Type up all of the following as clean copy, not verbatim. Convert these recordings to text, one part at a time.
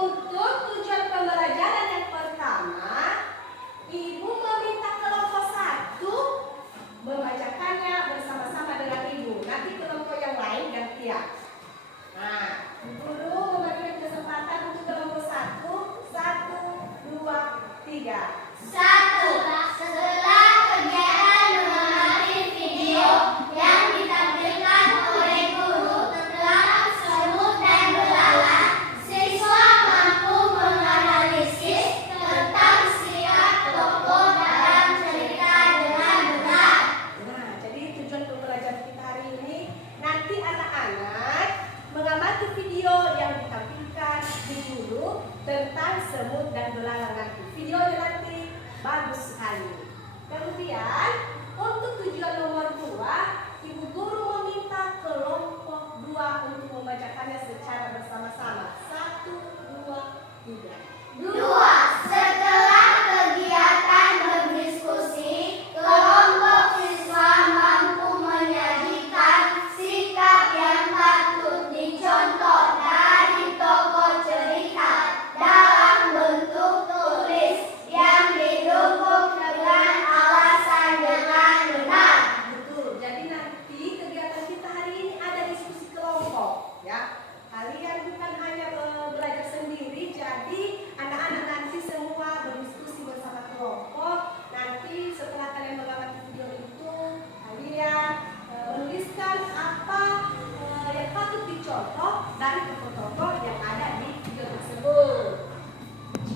Untuk tujuan pembelajaran yang pertama, Ibu meminta kelompok 1 membacakannya bersama-sama dengan Ibu. Nanti kelompok yang lain gantian. Nah, guru memberikan kesempatan untuk kelompok 1. 1, 2, 3. 1. Setelah kegiatan mengamati video yang ditampilkan oleh guru dalam semut dan belalang, siswa mampu menganalisis tentang sikap tokoh dalam cerita dengan benar. Nah, jadi tujuan pembelajaran kita hari ini, nanti anak-anak mengamati video yang ditampilkan di guru tentang semut dan belalang nanti. Videonya nanti bagus sekali. Kemudian untuk tujuan nomor 2, Ibu guru meminta kelompok 2 untuk membacakannya secara bersama-sama. 1, 2, 3. 2. Setelah kegiatan berdiskusi, kelompok siswa mampu menyajikan sikap yang patut dicontoh dari tokoh cerita dalam bentuk tulis yang didukung dengan alasan dengan benar. Betul. Jadi nanti kegiatan kita hari ini ada diskusi kelompok, ya. Kalian bukan hanya belajar sendiri, jadi anak-anak nanti semua berdiskusi bersama kelompok. Nanti setelah kalian mengamati video itu, kalian menuliskan apa yang patut dicontoh dari tokoh-tokoh yang ada di video tersebut.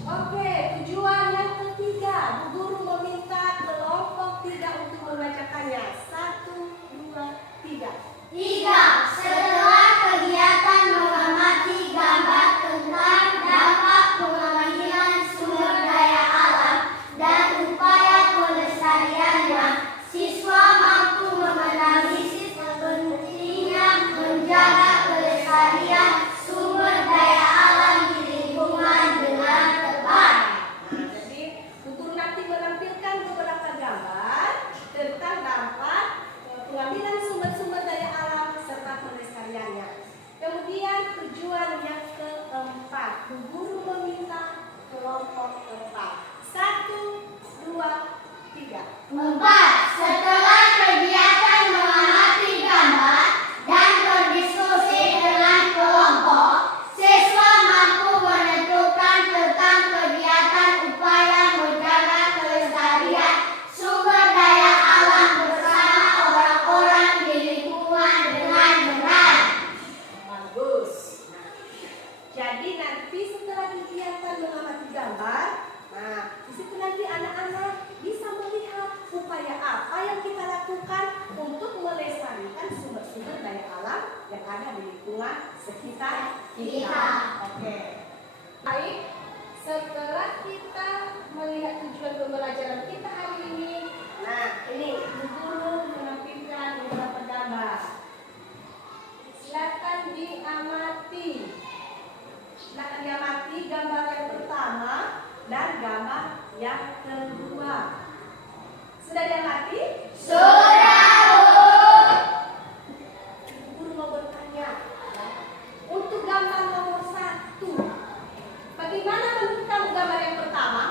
Oke, tujuan yang ketiga, Bu guru meminta kelompok 3 untuk membacakannya. 1, 2, 3. 3. Setelah kegiatan mengamati gambar tentang dampak pengambilan sumber daya alam dan upaya pelestariannya, siswa mampu menganalisis pentingnya menjaga kelestarian sumber daya alam di lingkungan dengan tepat. Nah, jadi Bu guru nanti menampilkan beberapa gambar tentang dampak pengambilan sumber-sumber daya alam serta pelestariannya. Kemudian tujuan yang keempat, Bu guru meminta kelompok 4. 1, 2, 3. 4. Setelah kegiatan mengamati gambar dan berdiskusi dengan kelompok, siswa mampu menentukan tentang kegiatan upaya menjaga kelestarian sumber daya alam bersama orang-orang di lingkungan dengan benar. Bagus. Nah, jadi nanti setelah kegiatan mengamati gambar, nah di situ nanti anak-anak bisa melihat upaya apa yang kita lakukan untuk melestarikan sumber-sumber daya alam yang ada di lingkungan sekitar kita. Oke. Baik, setelah kita melihat tujuan pembelajaran kita hari ini, nah ini Bu guru menampilkan beberapa gambar. Silakan diamati. Silakan diamati gambar yang pertama dan gambar yang kedua. Sudah diamati? Guru mau bertanya, untuk gambar nomor 1, bagaimana menurut kamu gambar yang pertama?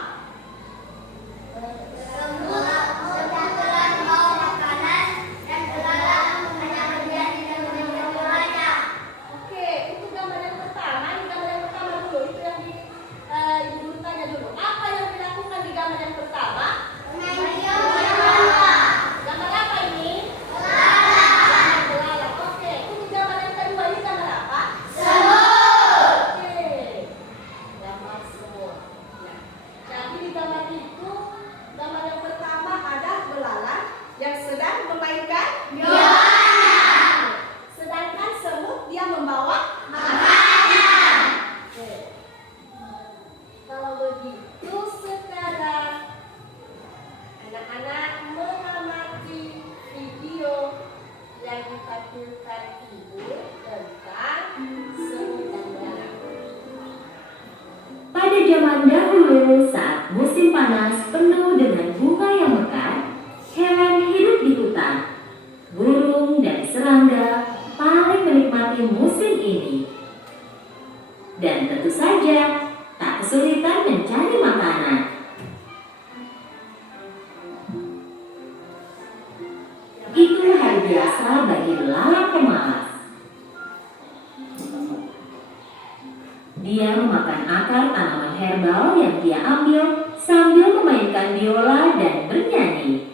Semut sedang mau makanan dan belalang hanya menjadi dengan bolanya. Oke, untuk gambar yang pertama, ini gambar yang pertama dulu, itu yang Ibu guru tanya dulu. Apa yang dilakukan di gambar yang pertama? Gambar apa ini? Belalang. Oke, untuk gambar yang kedua ini gambar apa? Oke, gambar semut. Ya. Jadi di gambar itu, gambar yang pertama ada belalang yang sedang memainkan sedangkan semut dia membawa makanan. Oke. Kalau begitu sekarang anak-anak mengamati video yang ditampilkan Ibu tentang semut dan belalang. Pada zaman dahulu, saat musim panas penuh dengan bunga yang mekar, hewan hidup di hutan. Burung dan serangga paling menikmati musim ini. Dan tentu saja tak kesulitan mencari makanan. Itu hari biasa bagi belalang pemalas. Dia memakan akar tanaman herbal yang dia ambil sambil memainkan biola dan bernyanyi.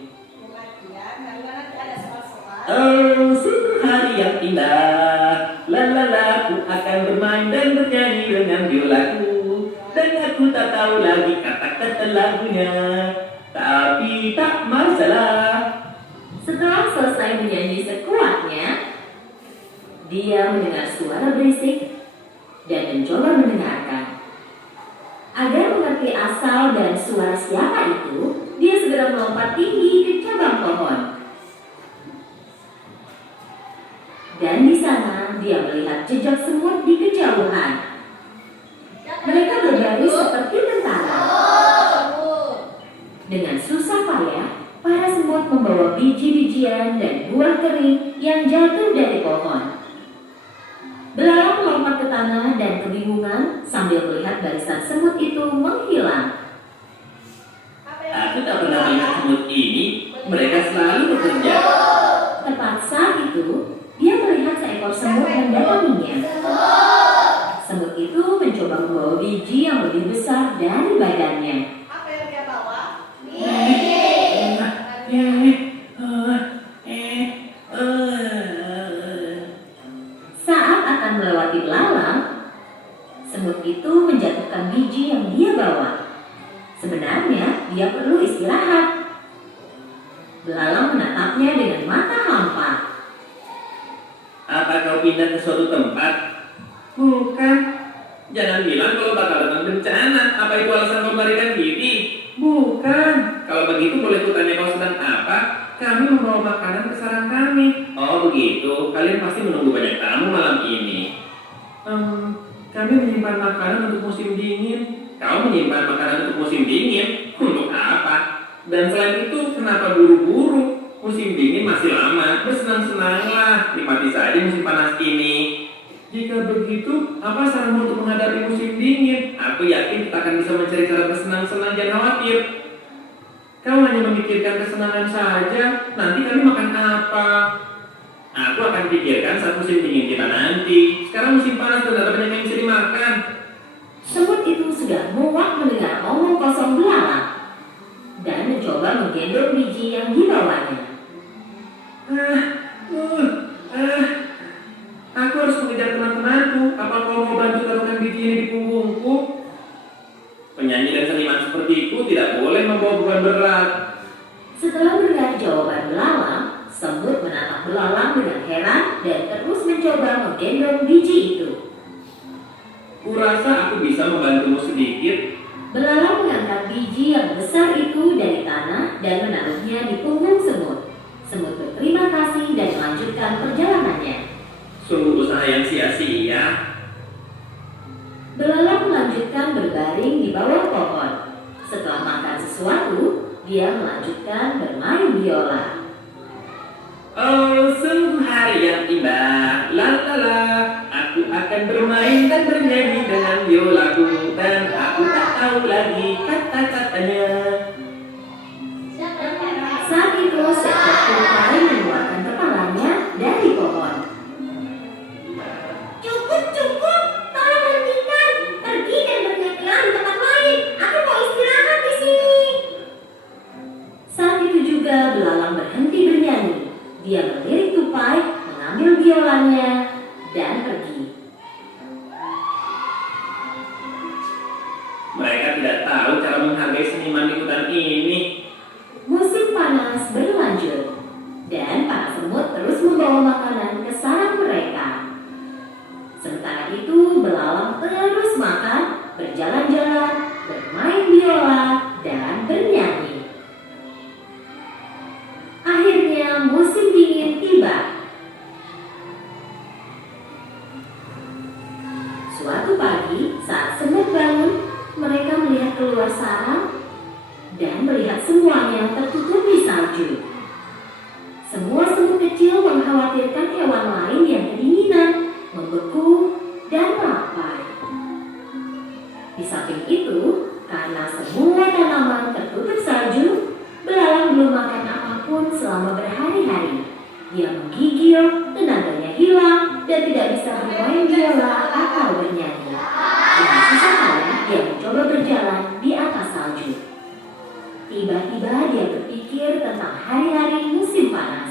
Sungguh hari yang indah, lalala, aku akan bermain dan bernyanyi dengan biolaku, dan aku tak tahu lagi kata-kata lagunya, tapi tak masalah. Setelah selesai menyanyi sekuatnya, dia mendengar suara berisik dan mencoba mendengarkan. Agar mengerti asal dan suara siapa itu, dia segera melompat tinggi ke cabang pohon. Dan di sana dia melihat jejak semut di kejauhan. Mereka berbaris seperti tentara. Dengan susah payah, para semut membawa biji-bijian dan buah kering yang jatuh dari pohon. Belalang melompat ke tanah dan kebingungan sambil melihat barisan semut itu menghilang. Aku tak pernah melihat semut ini, mereka selalu bekerja. Tepat saat itu, dia melihat seekor semut mendatanginya. Semut itu mencoba membawa biji yang lebih besar dari badannya. Apa yang dia bawa? Saat akan melewati belalang, semut itu menjatuhkan biji yang dia bawa. Sebenarnya dia perlu istirahat. Belalang menatapnya dengan mata hampa. Apa kau pindah ke suatu tempat? Bukan. Jangan bilang kalau bakal datang bencana. Apa itu alasan kau melarikan diri? Bukan. Kalau begitu boleh kutanya kau sedang apa? Kami membawa makanan ke sarang kami. Oh begitu. Kalian pasti menunggu banyak tamu malam ini. Kami menyimpan makanan untuk musim dingin. Kau menyimpan makanan untuk musim dingin? Untuk apa? Dan selain itu, kenapa buru-buru? Musim dingin masih lama, bersenang-senanglah, nikmati saja musim panas ini. Jika begitu, apa saranmu untuk menghadapi musim dingin? Aku yakin kita akan bisa mencari cara bersenang-senang, jangan khawatir. Kau hanya memikirkan kesenangan saja, nanti kami makan apa? Aku akan pikirkan saat musim dingin kita nanti. Sekarang musim panas dan ada banyak yang bisa dimakan. Semut itu sudah muak mendengar omong kosong belalang dan mencoba menggendong biji yang dibawanya. Aku harus mengejar teman-temanku. Apa kau mau bantu taruhkan biji ini di punggungku? Penyanyi dan seniman sepertiku tidak boleh membawa beban berat. Setelah mendengar jawaban belalang, semut menatap belalang dengan heran dan terus mencoba menggendong biji itu. Kurasa aku bisa membantumu sedikit. Belalang mengangkat biji yang besar itu dari tanah dan menaruhnya di punggung semut. Semut berterima kasih dan melanjutkan perjalanannya. Sungguh usaha yang sia-sia. Belalang melanjutkan berbaring di bawah pohon. Setelah makan sesuatu, dia melanjutkan bermain biola. Oh, sungguh hari yang indah. Lalala, aku akan bermain dan bernyanyi dengan biolaku, dan aku tak tahu lagi kata-katanya. Saat itu seekor tupai mengeluarkan kepalanya dari pohon. Cukup, tolong hentikan. Pergi dan bernyanyilah di tempat lain. Aku mau istirahat di sini. Saat itu juga belalang berhenti bernyanyi. Dia melirik tupai, mengambil biolanya, dan pergi. Mereka tidak tahu cara menghargai seniman di hutan ini. Musim panas berlanjut, dan para semut terus membawa makanan ke sarang mereka. Sementara itu, belalang terus makan, berjalan-jalan, bermain biola, dan bernyanyi. Akhirnya musim dingin tiba. Suatu pagi, saat semut bangun, mereka melihat keluar sarang dan melihat semut Di samping itu, karena semua tanaman tertutup salju, belalang belum makan apapun selama berhari-hari. Dia menggigil, tenaganya hilang, dan tidak bisa bermain biola atau bernyanyi. Dengan susah payah, dia mencoba berjalan di atas salju. Tiba-tiba dia berpikir tentang hari-hari musim panas.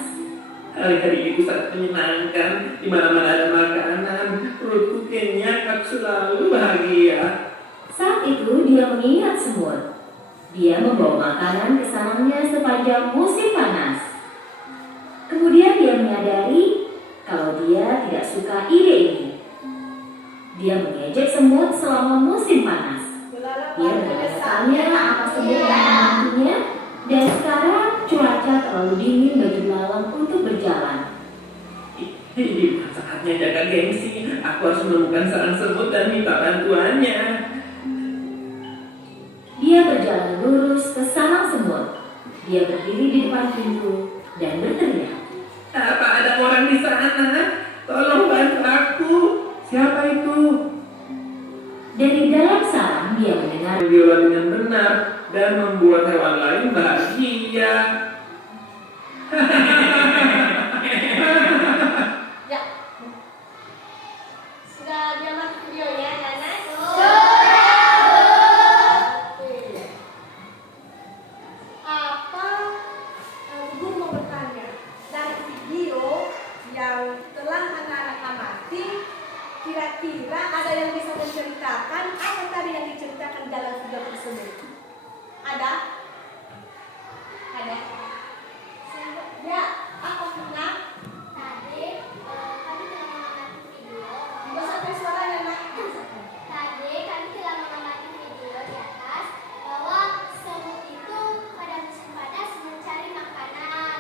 Hari-hari itu sangat menyenangkan. Di mana-mana ada makanan, perutku kenyang, aku selalu bahagia. Saat itu dia mengingat semut. Dia membawa makanan ke sarangnya sepanjang musim panas. Kemudian dia menyadari kalau dia tidak suka ide ini. Dia mengejek semut selama musim panas. Dia menanyakannya apa semut yang membantunya, dan sekarang cuaca terlalu dingin bagi belalang untuk berjalan. Ini bukan saatnya jaga gengsi. Aku harus menemukan sarang semut dan minta bantuannya. Dia berjalan lurus ke sarang semut. Dia berdiri di depan pintu dan berteriak. Apa ada orang di sana? Tolong bantu aku. Siapa itu? Dari dalam sarang dia mendengar Biola dengan benar dan membuat hewan lain bahagia. Ya. Sudah nyaman videonya, Nana? Apa Guru mau bertanya dari video yang telah anak-anak amati, kira-kira ada yang bisa menceritakan apa tadi yang diceritakan dalam video tersebut? Ada? Ada? Ya, apa Nana? Tadi kami telah mengamati video. Bisa sampai suaranya, Nak? Tadi kami telah mengamati video di atas bahwa semut itu pada musim panas mencari makanan.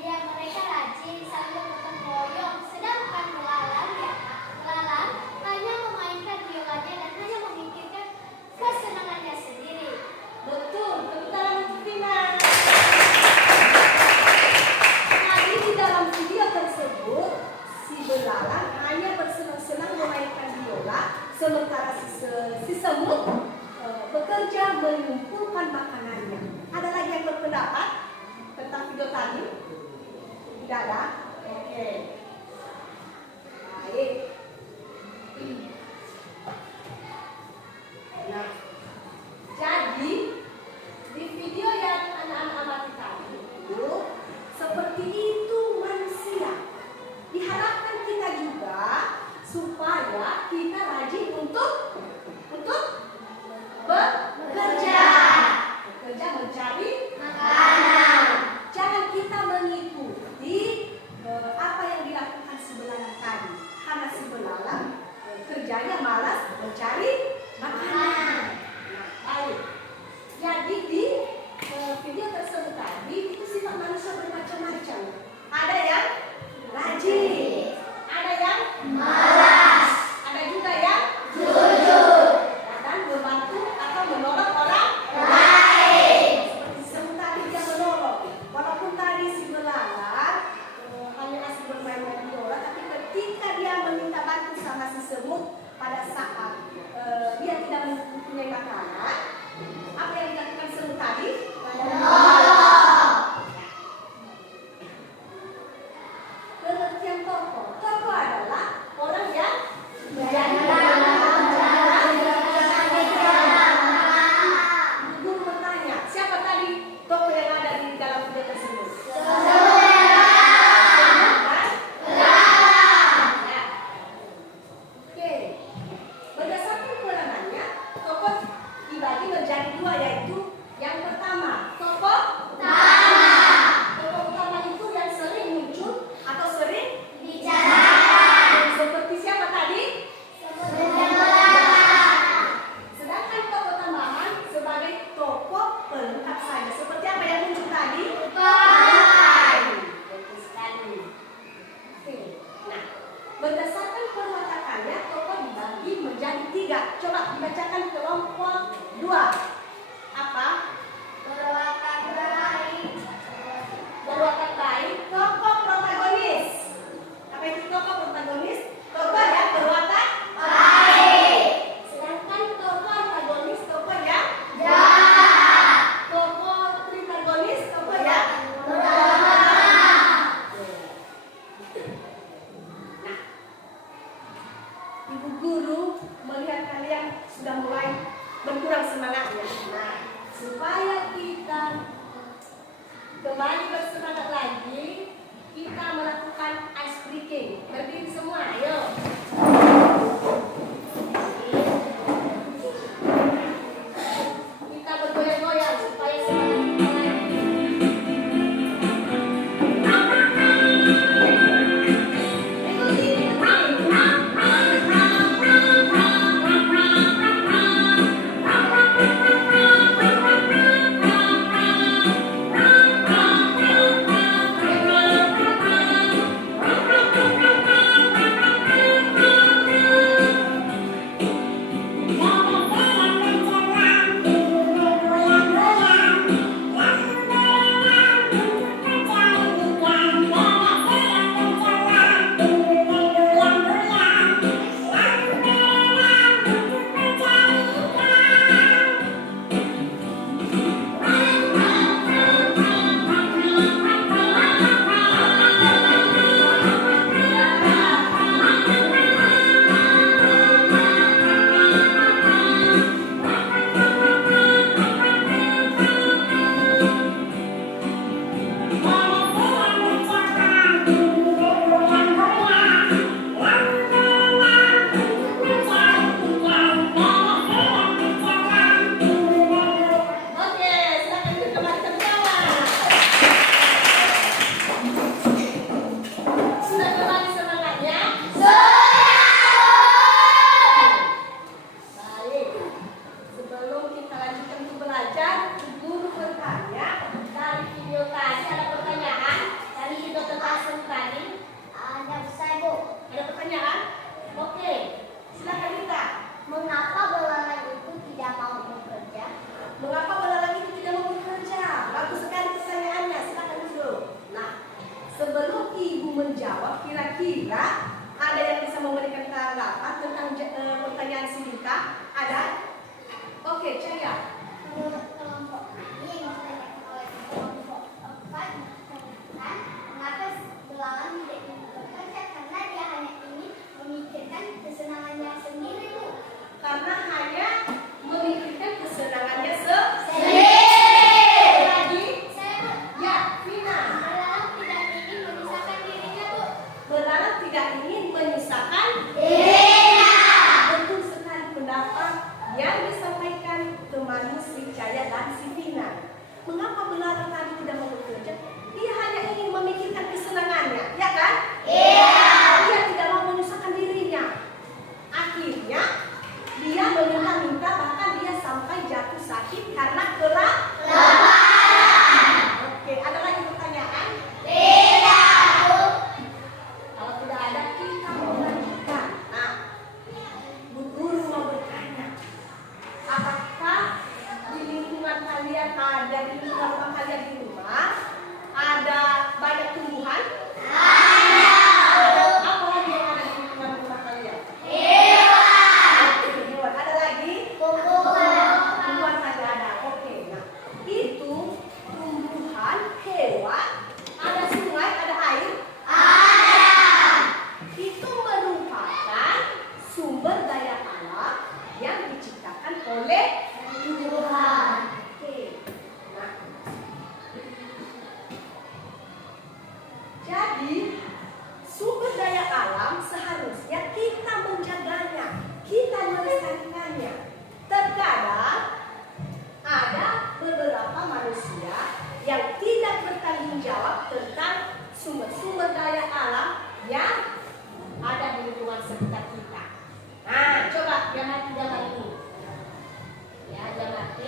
Mereka rajin saling bergotong royong, sedangkan belalang hanya memainkan biolanya dan hanya memikirkan kesenangannya sendiri. Betul, tepuk tangan untuk Tina. Tadi di dalam video tersebut, si belalang hanya bersenang-senang memainkan biola, sementara si semut bekerja mengumpulkan makanannya. Ada lagi yang berpendapat tentang video tadi? Tidak ada? Oke. Baik. Nah, jadi di video yang anak-anak amati tadi itu seperti itu manusia. Diharapkan kita juga supaya kita rajin untuk bekerja mencari makanan. Jangan kita mengikuti apa yang dilakukan si belalang tadi, karena si belalang kerjanya malas mencari makanan. Nah, baik. Jadi di video tersebut tadi itu sifat manusia bermacam-macam. Ada yang rajin, ada yang malas, ada juga yang jujur dan membantu atau menolong orang lain. Seperti semut tadi dia menolong, walaupun tadi si belalang hanya asik bermain-main biola, tapi ketika dia meminta bantu sama si semut pada saat dia tidak mempunyai makanan, apa yang dilakukan semut tadi? Pengertian tokoh. Tokoh adalah orang yang Guru bertanya, siapa tadi tokoh yang ada di dalam video tersebut? Ya. Oke. Berdasarkan kewenangannya, tokoh dibagi menjadi dua, yaitu yang pertama, tokoh utama. Tokoh utama itu yang sering muncul atau sering bicara. Seperti siapa tadi? Sedangkan tokoh tambahan sebagai tokoh pelengkap saja. Seperti apa yang muncul tadi? Betul sekali. Oke. Nah, berdasarkan perwatakannya, tokoh dibagi menjadi tiga. Coba dibacakan kelompok 2. Apa? Berwatak baik. Tokoh protagonis. Apa itu tokoh protagonis? Tokoh yang berwatak baik. Sedangkan tokoh antagonis kurang semangatnya. Nah, supaya kita kembali bersemangat lagi, kita melakukan ice breaking. Berdiri semua, ayo. Kita bergoyang-goyang supaya semangat kita lagi. Menjawab, kira-kira ada yang bisa memberikan tanggapan tentang pertanyaan si Dita? Ada? Oke, Caya. Kelompok ini yang ditanyakan oleh kelompok 4 mengatakan mengapa belalang tidak ingin bekerja karena dia hanya ingin memikirkan kesenangannya sendiri, Bu. Karena hanya memikirkan kesenangannya sendiri. Lagi? Ya, Vina. Belalang tidak ingin menyusahkan dirinya. Betul sekali pendapat yang disampaikan teman si Caya dan si Vina. Mengapa belalang tadi tidak mau bekerja? Dia hanya ingin memikirkan kesenangannya, ya kan? Iya. Dia tidak mau menyusahkan dirinya. Akhirnya dia meminta-minta, bahkan dia sampai jatuh sakit karena kelaparan. Oke, ada lagi pertanyaan? Kalau tidak ada, kita mau lanjutkan. Nah, Bu Guru mau bertanya, apakah di lingkungan kalian ada, di lingkungan rumah kalian di rumah, ada banyak tumbuhan? Ada. Apa lagi yang ada di lingkungan rumah kalian? Hewan. Ada lagi? Tumbuhan saja ada. Oke, nah itu tumbuhan, hewan, ada sungai, ada air? Itu merupakan sumber daya alam yang diciptakan oleh Tuhan. Oke. Nah, jadi sumber daya alam seharusnya kita menjaganya, kita melestarikannya. Terkadang ada beberapa manusia yang tidak bertanggung jawab tentang sumber-sumber daya alam yang ada di lingkungan sekitar kita. Nah, coba gambar ini. Ya, gambar.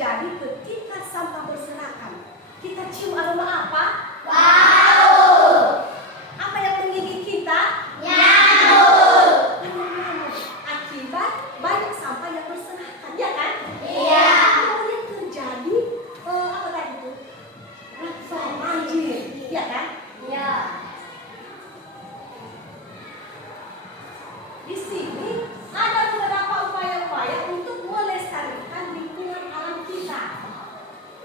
terjadi ketika sampah berserakan. Kita cium aroma apa? Bau. Apa yang menggigit kita? Nyamuk. Akibat banyak sampah yang berserakan, ya kan? Iya. Kemudian terjadi apa tadi itu? Banjir, ya kan? Iya. Di sini ada beberapa upaya-upaya untuk melestarikan lingkungan alam kita.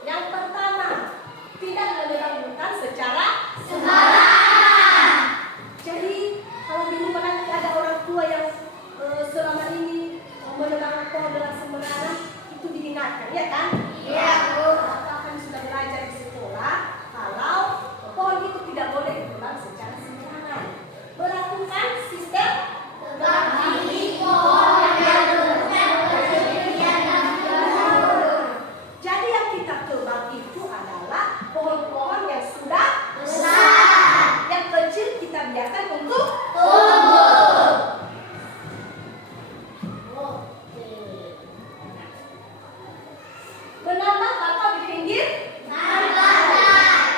Yang pertama, tidak menebang hutan secara Sembarangan. Jadi kalau di rumah nanti ada orang tua yang selama ini menebang pohon dengan sembarangan, itu diingatkan, ya kan? Iya, Bu. Bapak kan sudah belajar di sekolah kalau pohon itu tidak boleh ditebang secara sembarangan. Melakukan sistem Tebang pilih pohon yang berkegiatan dan Jadi yang kita tebang itu adalah pohon-pohon yang sudah besar. yang kecil kita biarkan untuk Tumbuh. menambah bakau di pinggir. Tanah.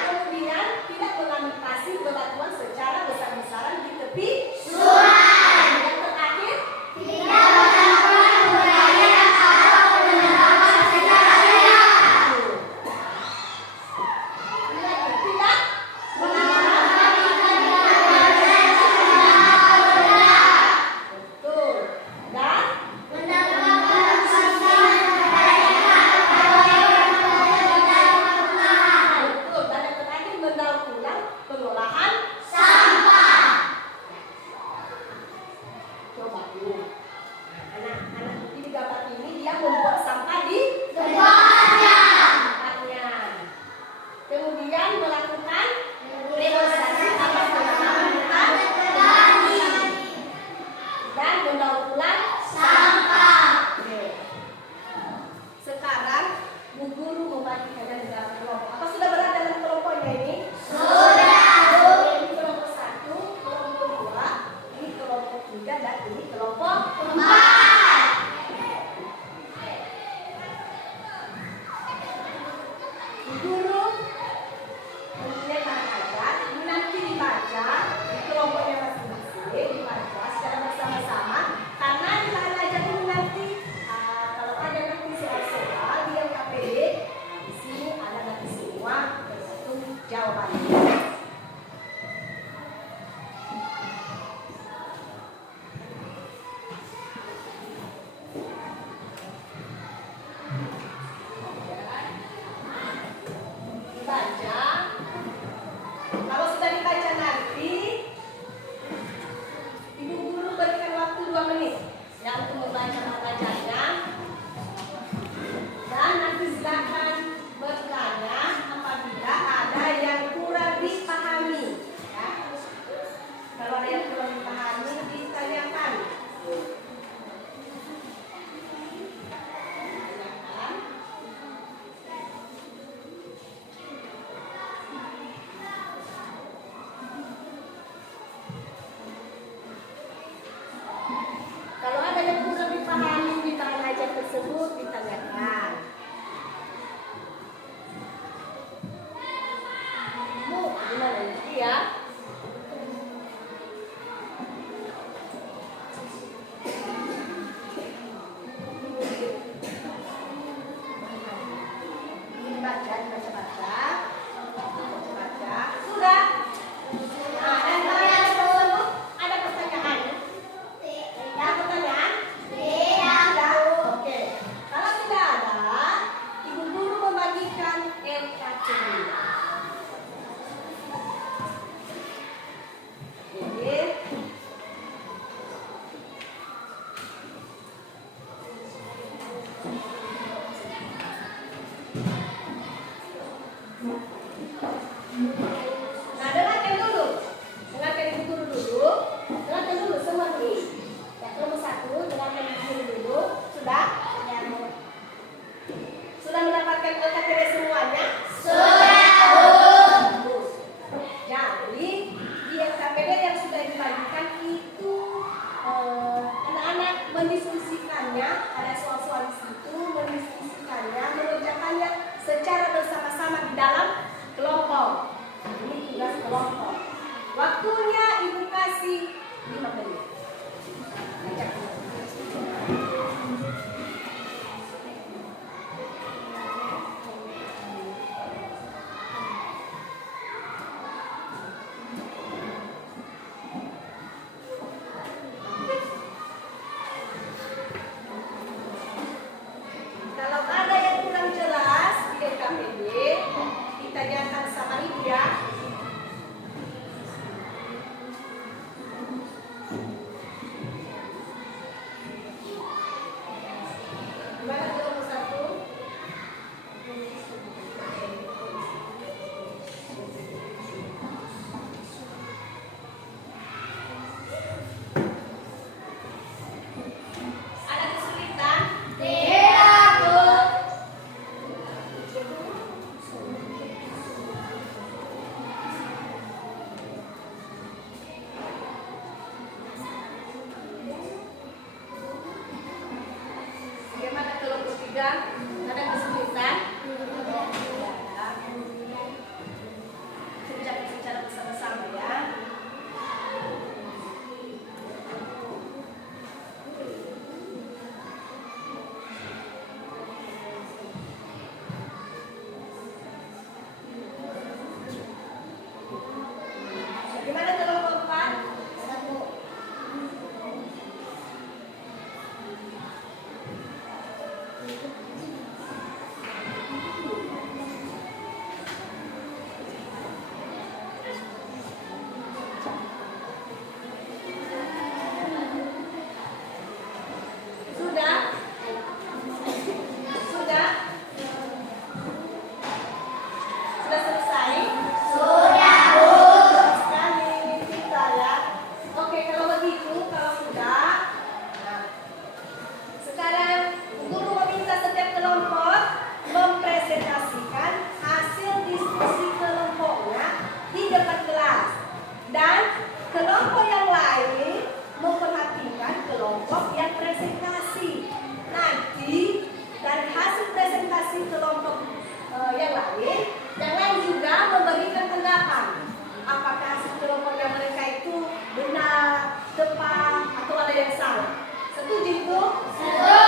Kemudian tidak mengambil pasir bebatuan secara besar-besaran di tepi. Sungai. Yang terakhir, Tidak melakukan budaya atau penerapan secara liar. tidak Melakukan kegiatan secara benar. betul dan Menambahkan konsisten kebaikan atau yang perubahan. betul dan yang terakhir mendaur ulang pengolahan. Sampah. Coba dulu. Anak-anak di gambar ini dia membuat sampah di Tempatnya. tempatnya. Kemudian melakukan negosiasi atas penanaman hutan dan mendaur ulang. Sampah. Oke. Sekarang Bu Guru membagikannya dalam kelompok. Apa sudah berada dalam kelompoknya ini? Sudah. Ini kelompok 1, kelompok 2, ini kelompok 3, dan ini kelompok 4. Bu Guru mempunyai bahan ini nanti dibaca di kelompoknya masing-masing, dibaca secara bersama-sama karena di bahan ajar ini nanti kalau ada nanti soal-soal di LKPD, di sini ada nanti semua tergantung jawabannya. Dibaca. Kalau sudah dibaca nanti, Ibu Guru berikan waktu 2 menit ya untuk membaca bacanya. Dan nanti silakan bertanya apabila ada yang kurang dipahami. Ya. Kalau ada yang kurang dipahami, ditanyakan. Tanyakan. Kalau ada yang kurang dipahami di bahan ajar tersebut, ditanyakan. Bu, gimana ini ya? Baca. Sudah. Nah, dan kalau yang tersebut ada pertanyaan? Ada pertanyaan? Tidak. Oke. Kalau tidak ada, Ibu Guru membagikan LKCD. Oke. Nah, dengarkan dulu. Dengarkan Ibu Guru dulu. Dengarkan dulu semua dulu. Ya, kelompok 1, dengarkan Ibu Guru dulu. Sudah? Sudah mendapatkan LKPD semuanya? Bagus. Jadi, di LKPD yang sudah dibagikan itu anak-anak mendiskusikannya, ada soal-soal di situ, mendiskusikannya, mengerjakan tepat atau ada yang salah? Setuju itu? Setuju.